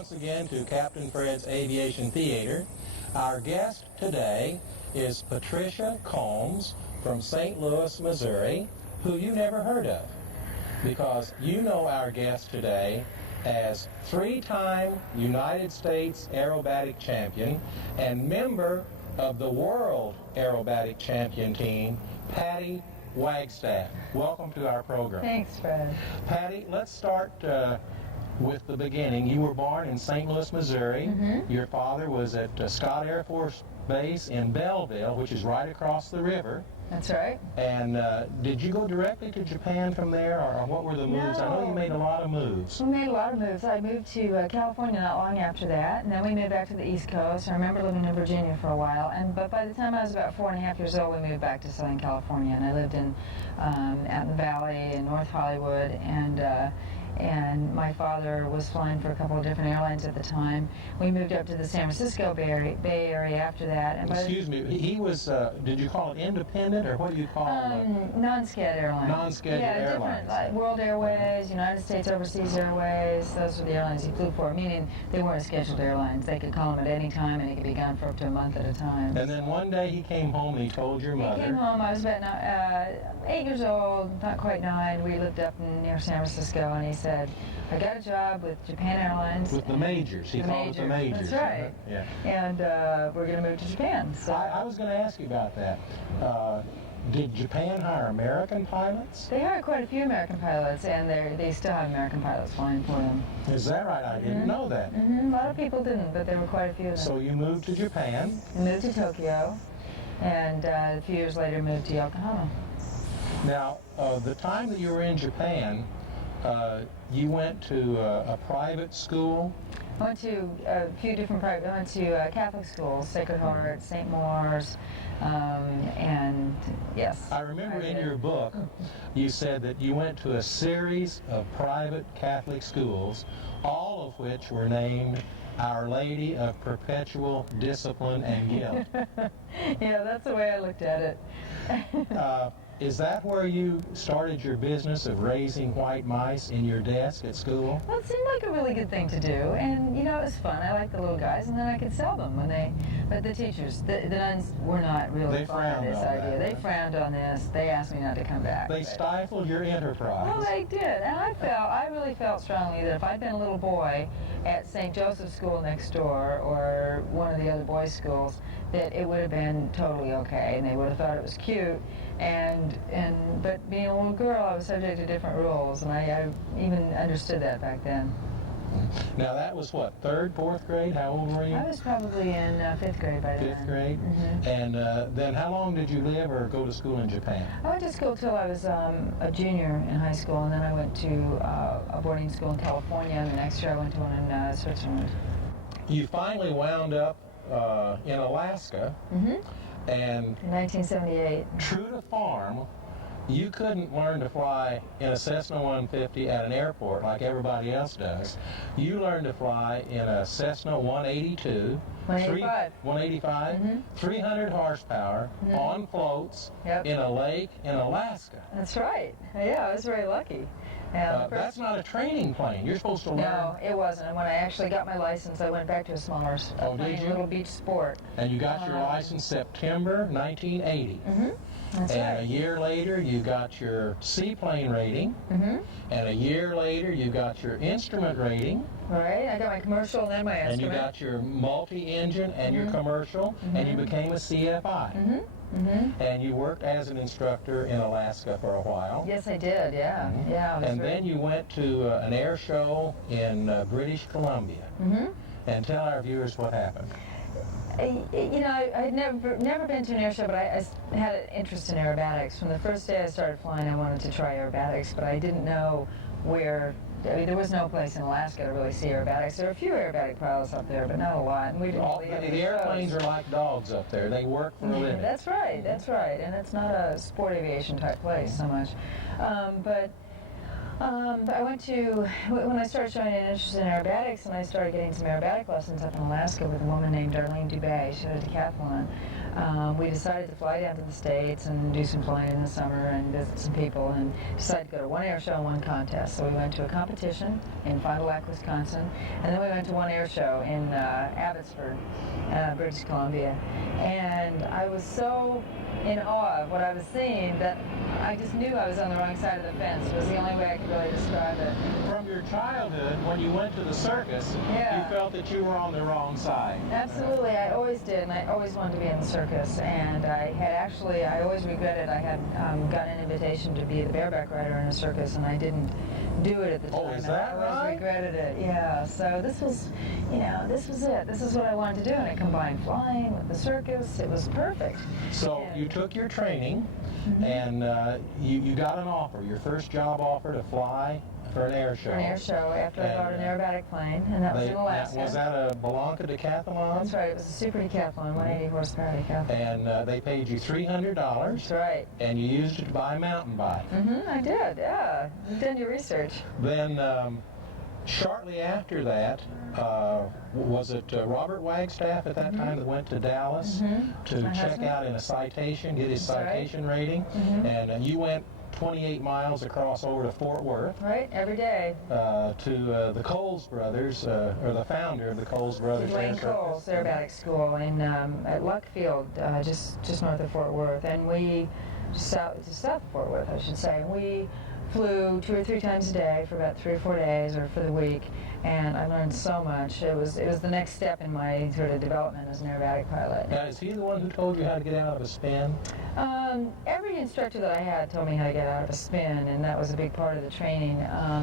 once again to Captain Fred's Aviation Theater. Our guest today is Patricia Combs from St. Louis, Missouri, who you never heard of, because you know our guest today as three-time United States aerobatic champion and member of the World Aerobatic Champion team, Patty Wigstaff. Welcome to our program. Thanks, Fred. Patty, let's start with the beginning. You were born in St. Louis, Missouri. Mm-hmm. Your father was at Scott Air Force Base in Belleville, which is right across the river. That's right. And did you go directly to Japan from there, or what were the moves? No. I know you made a lot of moves. We made a lot of moves. I moved to California not long after that, and then we moved back to the East Coast. I remember living in Virginia for a while, but by the time I was about 4.5 years old, we moved back to Southern California, and I lived in out in the Valley in North Hollywood, and my father was flying for a couple of different airlines at the time. We moved up to the San Francisco Bay Area after that. And excuse me, he was, did you call it independent, or what do you call it? Non-sched airlines. Non-scheduled airlines. Different, like World Airways, United States Overseas Airways, those were the airlines he flew for, meaning they weren't scheduled airlines. They could call them at any time, and he could be gone for up to a month at a time. And then one day he came home and he told your mother. He came home, I was about 8 years old, not quite 9. We lived up near San Francisco, and he said, I got a job with Japan Airlines. With the majors. He called it the majors. That's right. Yeah. And we're going to move to Japan. So I was going to ask you about that. Did Japan hire American pilots? They hired quite a few American pilots, and they still have American pilots flying for them. Is that right? I didn't know that. Mm-hmm. A lot of people didn't, but there were quite a few of them. So you moved to Japan? We moved to Tokyo, and a few years later moved to Yokohama. Now, the time that you were in Japan, you went to a private school? I went to a few different private, I went to Catholic schools, Sacred Heart, St. Moore's, and yes. I remember in your book, you said that you went to a series of private Catholic schools, all of which were named Our Lady of Perpetual Discipline and Guilt. Yeah, that's the way I looked at it. Is that where you started your business of raising white mice in your desk at school? Well, it seemed like a really good thing to do, and it was fun. I liked the little guys, and then I could sell them but the teachers, the nuns were not really fond of this idea. They frowned on this. They asked me not to come back. They stifled your enterprise. Well, they did, and I really felt strongly that if I'd been a little boy at St. Joseph's School next door, or one of the other boys' schools, that it would have been totally okay, and they would have thought it was cute. But being a little girl, I was subject to different rules, and I even understood that back then. Now that was what, third, fourth grade? How old were you? I was probably in 5th grade by then. 5th grade? Mm-hmm. And then how long did you live or go to school in Japan? I went to school till I was a junior in high school, and then I went to a boarding school in California, and the next year I went to one in Switzerland. You finally wound up in Alaska. Mm-hmm. And in 1978. True to form, you couldn't learn to fly in a Cessna 150 at an airport like everybody else does. You learned to fly in a Cessna 182. 185, mm-hmm. 300 horsepower, mm-hmm. on floats, yep. in a lake in Alaska. That's right. Yeah, I was very lucky. That's not a training plane. You're supposed to learn. No, it wasn't. And when I actually got my license, I went back to a smaller little beach sport. And you got your license September 1980. Mm-hmm. That's and right. A year later, you got your seaplane rating. Mm-hmm. And a year later, you got your instrument rating. Right. I got my commercial and then my instrument. And you got your multi-engine and mm-hmm. your commercial, mm-hmm. and you became a CFI. Mm-hmm. Mm-hmm. And you worked as an instructor in Alaska for a while. Yes, I did, yeah. Mm-hmm. Yeah. And then you went to an air show in British Columbia. Mm-hmm. And tell our viewers what happened. I'd never been to an air show, but I had an interest in aerobatics. From the first day I started flying, I wanted to try aerobatics, but I didn't know where. There was no place in Alaska to really see aerobatics. There are a few aerobatic pilots up there, but not a lot. And we didn't really have any The airplanes are like dogs up there. They work for a living. That's right. That's right. And it's not a sport aviation type place so much. But I went to, when I started showing an interest in aerobatics, and I started getting some aerobatic lessons up in Alaska with a woman named Darlene Dubé. She had a decathlon. we decided to fly down to the States and do some flying in the summer and visit some people, and decided to go to one air show and one contest. So we went to a competition in Fond du Lac, Wisconsin, and then we went to one air show in Abbotsford, British Columbia. And I was so in awe of what I was seeing that I just knew I was on the wrong side of the fence. It was the only way I could really describe it. From your childhood, when you went to the circus, Yeah. you felt that you were on the wrong side. Absolutely, I always did, and I always wanted to be in the circus. And I always regretted I had gotten an invitation to be the bareback rider in a circus, and I didn't do it at the time. Oh, is that and I always right? regretted it, yeah. So this was it. This is what I wanted to do, and it combined flying with the circus. It was perfect. So And- you took your training, and you got an offer, your first job offer to fly for an air show. For an air show after I bought an aerobatic plane, and that was in Alaska. Was that a Belanca decathlon? That's right. It was a super decathlon, 180 horsepower decathlon. And they paid you $300. That's right. And you used it to buy a mountain bike. I did, yeah. You've done your research. Then shortly after that, was it Robert Wigstaff at that time that went to Dallas to My check husband. out in a citation, get his That's right. citation rating? And you went 28 miles across over to Fort Worth Right, every day. to the Coles brothers, or the founder of the Coles brothers. Air Dwayne Circus. Cole's aerobatic school in at Luck Field, just north of Fort Worth, and we south of Fort Worth, I should say. We flew 2 or 3 times a day for about 3 or 4 days, or for the week, and I learned so much. It was the next step in my sort of development as an aerobatic pilot. Now, is he the one who told you how to get out of a spin? Every instructor that I had told me how to get out of a spin, and that was a big part of the training.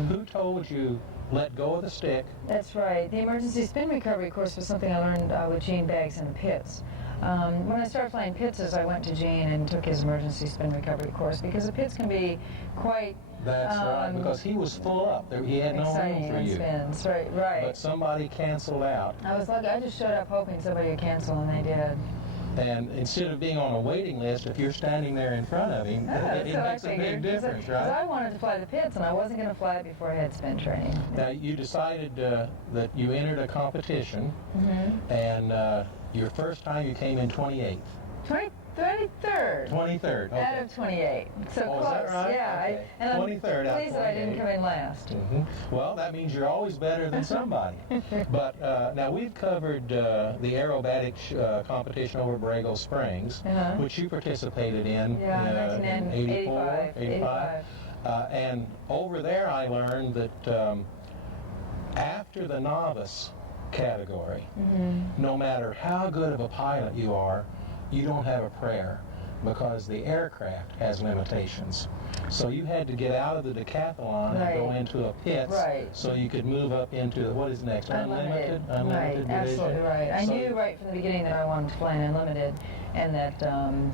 Who told you let go of the stick? That's right. The emergency spin recovery course was something I learned with Gene Beggs in the pits. When I started flying pits, I went to Gene and took his emergency spin recovery course, because the pits can be quite That's right, because he was full up. He had no room exciting for and you. spins. Right. But somebody canceled out. I was lucky. I just showed up hoping somebody would cancel, and they did. And instead of being on a waiting list, if you're standing there in front of him, it so makes I a big figured, difference, Because I right? wanted to fly the pits, and I wasn't going to fly it before I had spin training. Now, you decided that you entered a competition, and your first time you came in 28th. 23rd. 23rd, okay. Out of 28. So Oh, is close. that right? Yeah. Okay. And I'm 23rd out of pleased that I didn't 28. come in last. Well, that means you're always better than somebody. But now we've covered the aerobatics competition over Borrego Springs, which you participated in Yeah, in 84, 85. And over there I learned that after the novice category, no matter how good of a pilot you are, you don't have a prayer, because the aircraft has limitations. So you had to get out of the decathlon and go into a pits so you could move up into, what is next, unlimited Right, division? absolutely right. I So- knew right from the beginning that I wanted to fly in unlimited, and that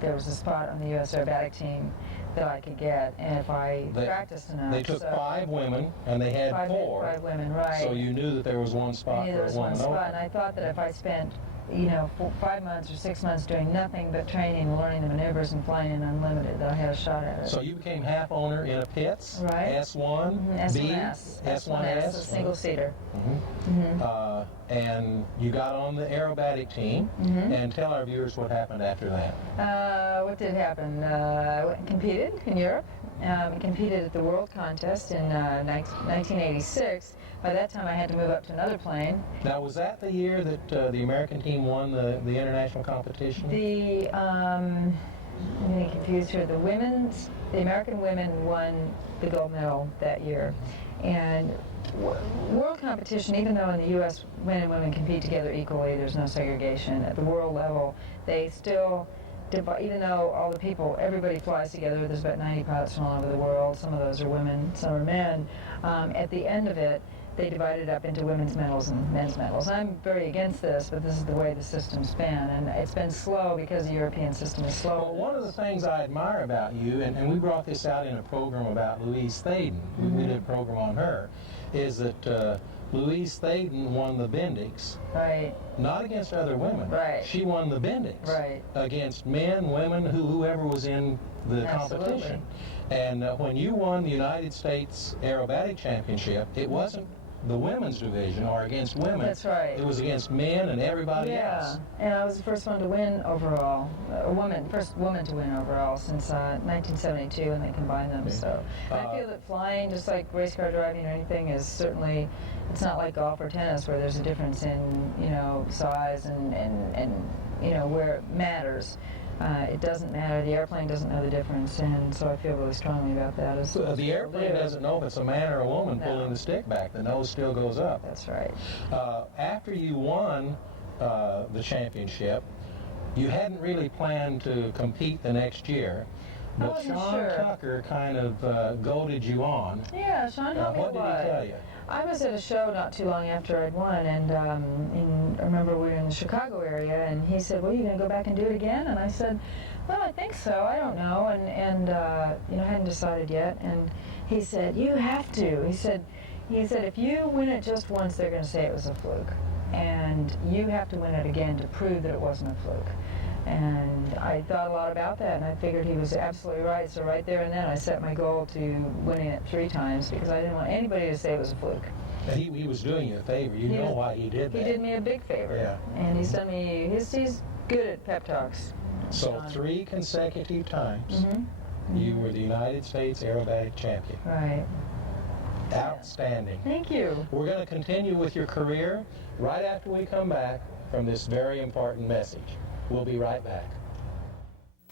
there was a spot on the U.S. aerobatic team that I could get, and if I practiced enough. They took 5 women, and they had 4. 5 women, right. So you knew that there was one I spot knew for there a was one woman spot, open. and I thought that if I spent 5 months or 6 months doing nothing but training and learning the maneuvers and flying in unlimited, that I had a shot at it. So you became half owner in a pits, Right. S1, B, S1S. S1S, a single seater. and you got on the aerobatic team. And tell our viewers what happened after that. What did happen? I went and competed in Europe. Competed at the World Contest in 1986. By that time, I had to move up to another plane. Now, was that the year that the American team won the international competition? I'm getting confused here. The American women won the gold medal that year. And world competition, even though in the U.S. men and women compete together equally, there's no segregation. At the world level, they still, even though all the people, everybody flies together, there's about 90 pilots from all over the world, some of those are women, some are men, at the end of it, they divided up into women's medals and men's medals. I'm very against this, but this is the way the system's been, and it's been slow because the European system is slow. Well, one of the things I admire about you, and we brought this out in a program about Louise Thaden, we did a program on her, is that Louise Thaden won the Bendix, Right. not against other women. Right. She won the Bendix Right. against men, women, whoever was in the Absolutely. competition. And when you won the United States Aerobatic Championship, it wasn't the women's division or against women. That's right. It was against men and everybody else. Yeah, and I was the first one to win overall, first woman to win overall since 1972 when they combined them. So I feel that flying, just like race car driving or anything, is certainly, it's not like golf or tennis where there's a difference in, you know, size and you know, where it matters. It doesn't matter. The airplane doesn't know the difference, and so I feel really strongly about that. So the airplane doesn't know if it's a man or a woman pulling the stick back. The nose still goes up. That's right. After you won the championship, you hadn't really planned to compete the next year, but Sean Tucker kind of goaded you on. Yeah, Sean helped me a lot. What did he tell you? I was at a show not too long after I'd won, and I remember we were in the Chicago area, and he said, well, you going to go back and do it again? And I said, well, I think so. I don't know. And you know, hadn't decided yet. And he said, you have to. He said, if you win it just once, they're going to say it was a fluke. And you have to win it again to prove that it wasn't a fluke. And I thought a lot about that, and I figured he was absolutely right. So right there and then, I set my goal to winning it 3 times because I didn't want anybody to say it was a fluke. And he was doing you a favor. You know why he did that. He did me a big favor. Yeah. And he's done me. He's good at pep talks. So 3 consecutive times, you were the United States Aerobatic Champion. Right. Outstanding. Thank you. We're going to continue with your career right after we come back from this very important message. We'll be right back.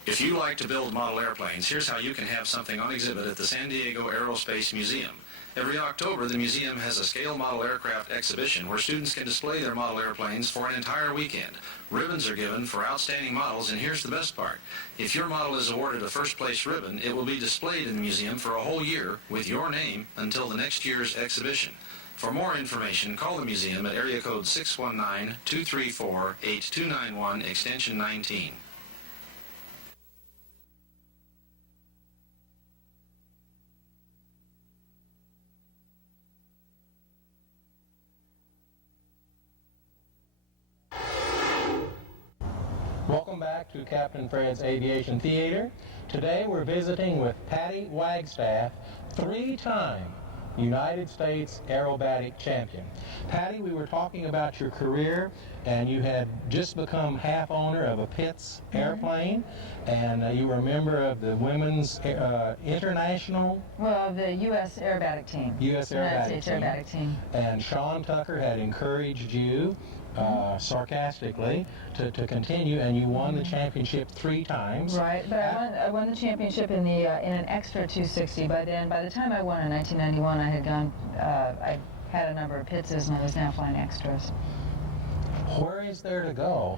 If you like to build model airplanes, here's how you can have something on exhibit at the San Diego Aerospace Museum. Every October, the museum has a scale model aircraft exhibition where students can display their model airplanes for an entire weekend. Ribbons are given for outstanding models, and here's the best part. If your model is awarded a first-place ribbon, it will be displayed in the museum for a whole year with your name until the next year's exhibition. For more information, call the museum at area code 619-234-8291, extension 19. Welcome back to Captain Fred's Aviation Theater. Today we're visiting with Patty Wigstaff, 3-time United States Aerobatic Champion. Patty, we were talking about your career, and you had just become half owner of a Pitts airplane, and you were a member of the women's international... Well, the U.S. Aerobatic Team. U.S. United States Aerobatic Team. And Sean Tucker had encouraged you sarcastically to continue, and you won the championship 3 times. Right, but I won the championship in an extra 260. By the time I won in 1991, I had a number of Pittses, and I was now flying extras. Where is there to go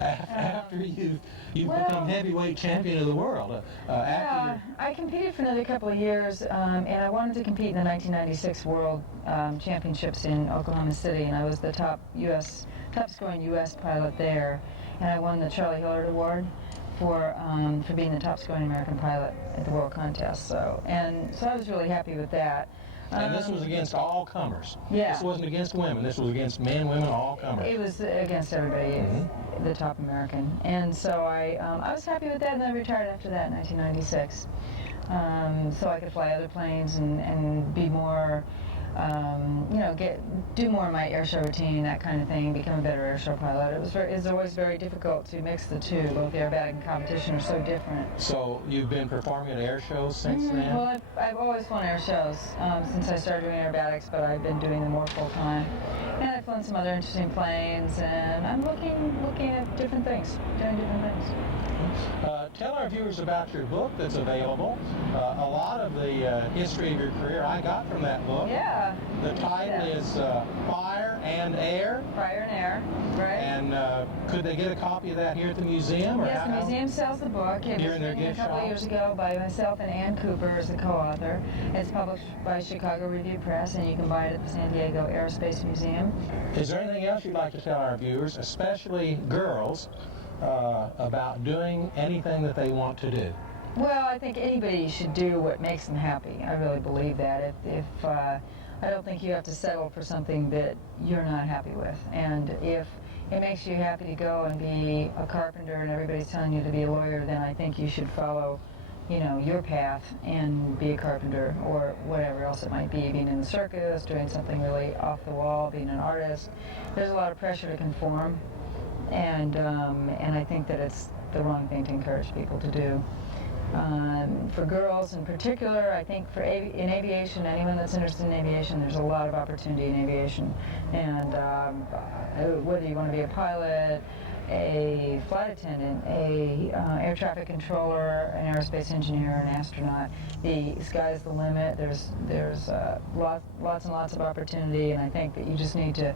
after you've become heavyweight champion of the world? I competed for another couple of years, and I wanted to compete in the 1996 World Championships in Oklahoma City, and I was the top scoring U.S. pilot there, and I won the Charlie Hillard Award for being the top scoring American pilot at the World Contest. So I was really happy with that. And this was against all comers. Yeah. This wasn't against women. This was against men, women, all comers. It was against everybody, the top American. And so I was happy with that, and then I retired after that in 1996. So I could fly other planes and be more, do more of my airshow routine, that kind of thing, become a better airshow pilot. It's always very difficult to mix the two. Both the aerobatic and competition are so different. So you've been performing at air shows since then? Well, I've always flown air shows since I started doing aerobatics, but I've been doing them more full time. And I've flown some other interesting planes, and I'm looking at different things, doing different things. Tell our viewers about your book that's available. A lot of the history of your career I got from that book. Yeah. The title is Fire and Air. Fire and Air, right. And could they get a copy of that here at the museum? Or yes, the museum sells the book. It was written a couple of years ago by myself and Ann Cooper as the co-author. It's published by Chicago Review Press, and you can buy it at the San Diego Aerospace Museum. Is there anything else you'd like to tell our viewers, especially girls, about doing anything that they want to do? Well, I think anybody should do what makes them happy. I really believe that. I don't think you have to settle for something that you're not happy with. And if it makes you happy to go and be a carpenter and everybody's telling you to be a lawyer, then I think you should follow you know, your path and be a carpenter or whatever else it might be, being in the circus, doing something really off the wall, being an artist. There's a lot of pressure to conform, and I think that it's the wrong thing to encourage people to do. For girls in particular, I think in aviation, anyone that's interested in aviation, there's a lot of opportunity in aviation. And whether you want to be a pilot, a flight attendant, a air traffic controller, an aerospace engineer, an astronaut, the sky's the limit. There's lots and lots of opportunity, and I think that you just need to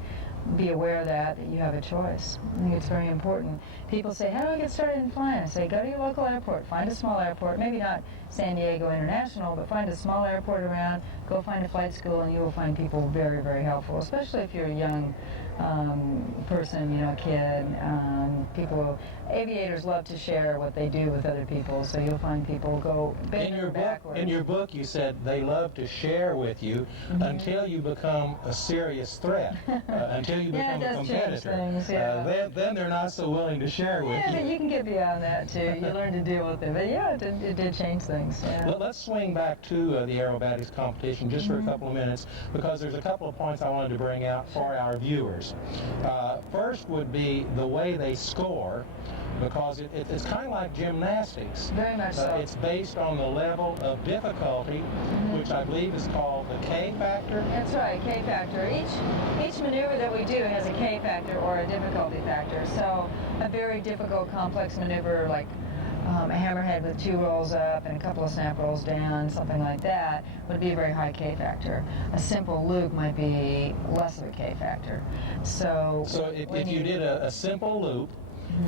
be aware that you have a choice. I think it's very important. People say, how do I get started in flying? I say, go to your local airport, find a small airport, maybe not San Diego International, but find a small airport around, go find a flight school, and you will find people very, very helpful, especially if you're a young person, you know, a kid. Aviators love to share what they do with other people, so you'll find people go backwards. In your book, you said they love to share with you until you become a serious threat, until you become a competitor. Things, yeah. Then they're not so willing to share with you. Yeah, but you can get beyond that too. You learn to deal with it. But yeah, it did change things. Yeah. Let's swing back to the aerobatics competition just for a couple of minutes, because there's a couple of points I wanted to bring out for our viewers. First would be the way they score, because it's kind of like gymnastics. Very much so. It's based on the level of difficulty, which I believe is called the K factor. That's right, K factor. Each maneuver that we do has a K factor or a difficulty factor. So a very difficult, complex maneuver like a hammerhead with 2 rolls up and a couple of snap rolls down, something like that, would be a very high K factor. A simple loop might be less of a K factor. So if you did a simple loop,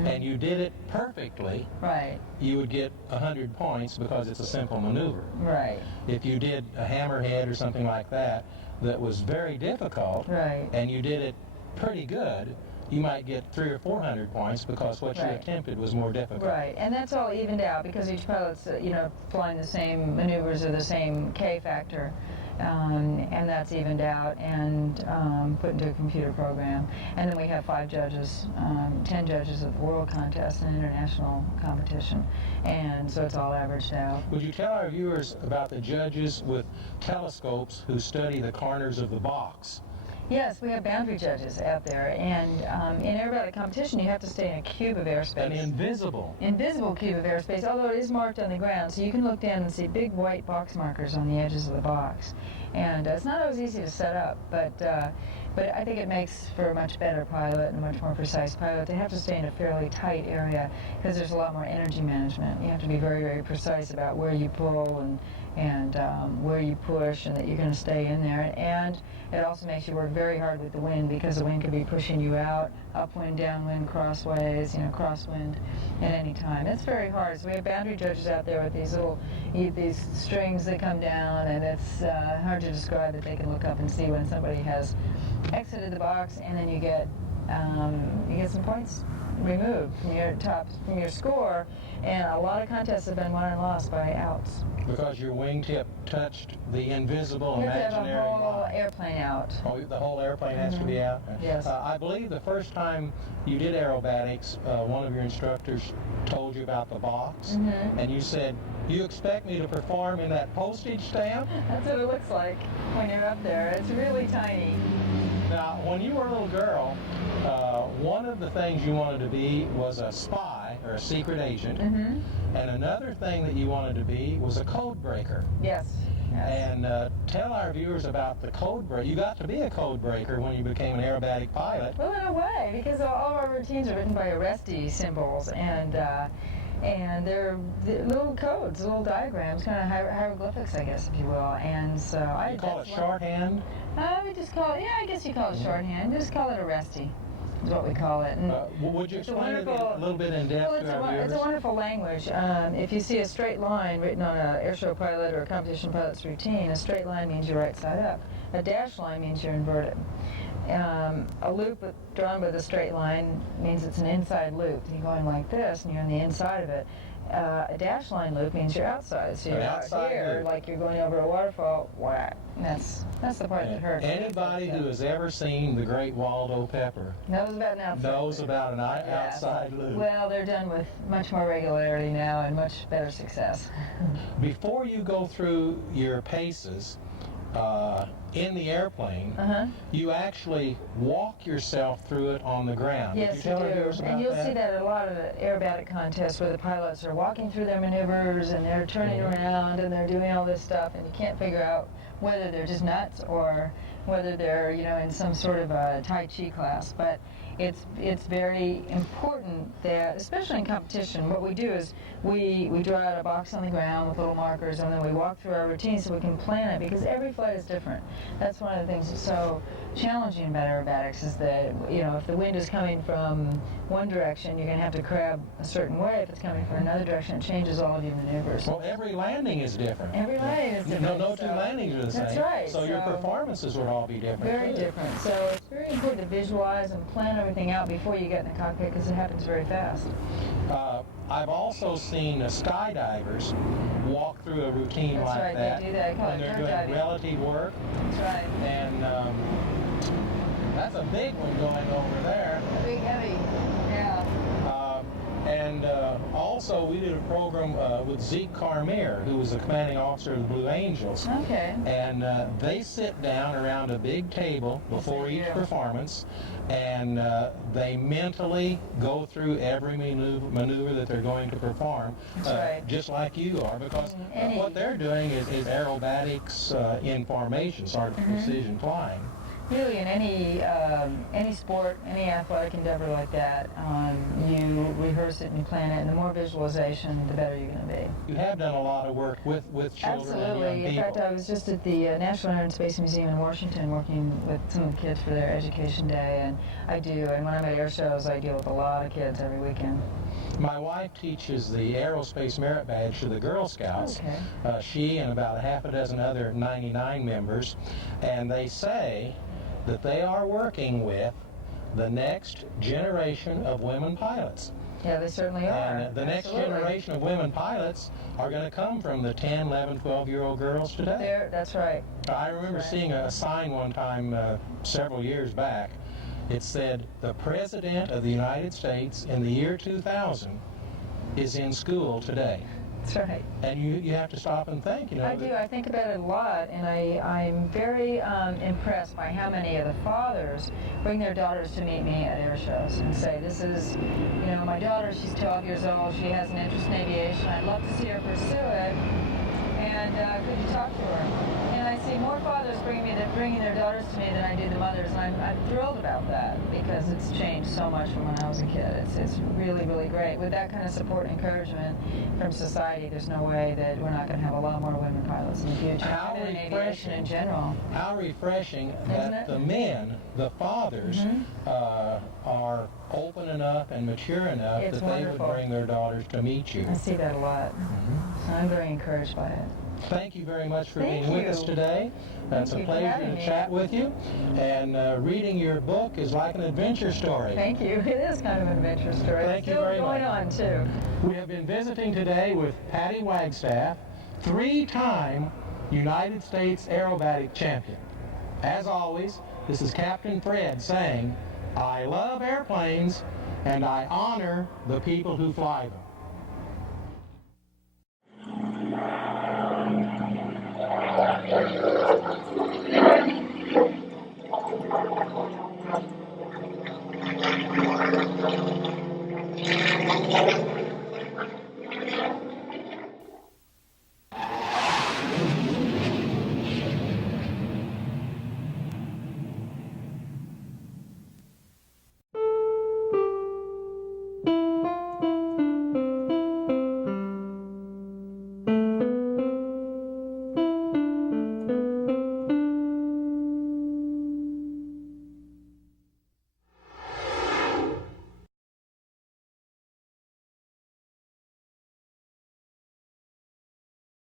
and you did it perfectly, right, you would get 100 points because it's a simple maneuver. Right. If you did a hammerhead or something like that was very difficult, right, and you did it pretty good, you might get 300 or 400 points because what you attempted was more difficult. Right, and that's all evened out because each pilot's, flying the same maneuvers or the same K factor. And that's evened out and put into a computer program. And then we have 5 judges, 10 judges at the world contest and international competition. And so it's all averaged out. Would you tell our viewers about the judges with telescopes who study the corners of the box? Yes, we have boundary judges out there, and in aerobatic competition you have to stay in a cube of airspace. An invisible cube of airspace, although it is marked on the ground, so you can look down and see big white box markers on the edges of the box. And it's not always easy to set up, but I think it makes for a much better pilot and a much more precise pilot. They have to stay in a fairly tight area because there's a lot more energy management. You have to be very, very precise about where you pull and where you push, and that you're going to stay in there. And it also makes you work very hard with the wind, because the wind could be pushing you out, upwind, downwind, crossways, crosswind at any time. It's very hard. So we have boundary judges out there with these strings that come down, and it's hard to describe it. They can look up and see when somebody has exited the box, and then you get some points removed from your score, and a lot of contests have been won and lost by outs. Because your wingtip touched the invisible imaginary line. You have the whole airplane out. Oh, the whole airplane has to be out? Yes. I believe the first time you did aerobatics, one of your instructors told you about the box, and you said, "You expect me to perform in that postage stamp?" That's what it looks like when you're up there. It's really tiny. Now, when you were a little girl, one of the things you wanted to be was a spy or a secret agent, and another thing that you wanted to be was a code breaker. Yes. And tell our viewers about the code breaker. You got to be a code breaker when you became an aerobatic pilot. Well, in a way, because all of our routines are written by arrestee symbols, and they're little codes, little diagrams, kind of hieroglyphics, I guess, if you will. And so you call it shorthand? We just call it, I guess you call it shorthand. Just call it arrestee, is what we call it. And would you explain it a little bit in depth to our viewers? It's a wonderful language. If you see a straight line written on an airshow pilot or a competition pilot's routine, a straight line means you're right side up. A dashed line means you're inverted. A loop drawn with a straight line means it's an inside loop. You're going like this, and you're on the inside of it. a dash line loop means you're outside. So you're An out outside here, loop. like you're going over a waterfall. Whack. That's the part that hurts. Anybody who has ever seen the Great Waldo Pepper knows about an outside knows loop. about an Yes. outside loop. Well, they're done with much more regularity now and much better success. Before you go through your paces in the airplane, you actually walk yourself through it on the ground. Yes, Would you tell our viewers do. about And you'll that? see that at a lot of the aerobatic contests where the pilots are walking through their maneuvers and they're turning around and they're doing all this stuff, and you can't figure out whether they're just nuts or whether they're, you know, in some sort of a Tai Chi class. But it's very important that, especially in competition, what we do is we draw out a box on the ground with little markers, and then we walk through our routine so we can plan it, because every flight is different. That's one of the things that's so challenging about aerobatics, is that, you know, if the wind is coming from one direction, you're going to have to crab a certain way. If it's coming from another direction, it changes all of your maneuvers. Well, every landing is different. Every landing is different. No two landings are the same. That's right. So your performances would all be different. Very too. different. So it's very important to visualize and plan everything out before you get in the cockpit, because it happens very fast. I've also seen skydivers walk through a routine That's like right, that they do that. They call when it they're dirt doing diving. relative work. That's right. And that's a big one going over there. Big, heavy. Yeah. And also, we did a program with Zeke Carmier, who was the commanding officer of the Blue Angels. Okay. And they sit down around a big table before each performance, and they mentally go through every maneuver that they're going to perform, That's right. just like you are, because what they're doing is aerobatics in formation, sort of precision flying. Really, in any sport, any athletic endeavor like that, you rehearse it and you plan it, and the more visualization, the better you're going to be. You have done a lot of work with children and young Absolutely. people. In fact, I was just at the National Air and Space Museum in Washington working with some of the kids for their education day, and when I'm at air shows, I deal with a lot of kids every weekend. My wife teaches the Aerospace Merit Badge to the Girl Scouts. Okay. She and about a half a dozen other 99 members, and they say that they are working with the next generation of women pilots. Yeah, they certainly are. And the next Absolutely. generation of women pilots are going to come from the 10, 11, 12-year-old girls today. That's right. I remember seeing a sign one time several years back. It said, "The President of the United States in the year 2000 is in school today." That's right. And you have to stop and think, you know. I do. I think about it a lot, and I'm very impressed by how many of the fathers bring their daughters to meet me at air shows and say, "This is, you know, my daughter, she's 12 years old, she has an interest in aviation, I'd love to see her pursue it, and could you talk to her?" And I see more fathers bringing their daughters to me than I do the mothers, and I'm thrilled about that, because it's changed so much from when I was a kid. It's really, really great. With that kind of support and encouragement from society, there's no way that we're not going to have a lot more women pilots in the future. How And in aviation refreshing. in general. How refreshing Isn't that it? the men, the fathers, are open enough and mature enough It's that they would wonderful. bring their daughters to meet you. I see that a lot. I'm very encouraged by it. Thank you very much for Thank being with you. us today. It's a Thank you for pleasure having to me. chat with you. And reading your book is like an adventure story. Thank you. It is kind of an adventure story. Thank you Still very going much. on, too. We have been visiting today with Patty Wigstaff, 3-time United States aerobatic champion. As always, this is Captain Fred saying, I love airplanes and I honor the people who fly them. Thank you.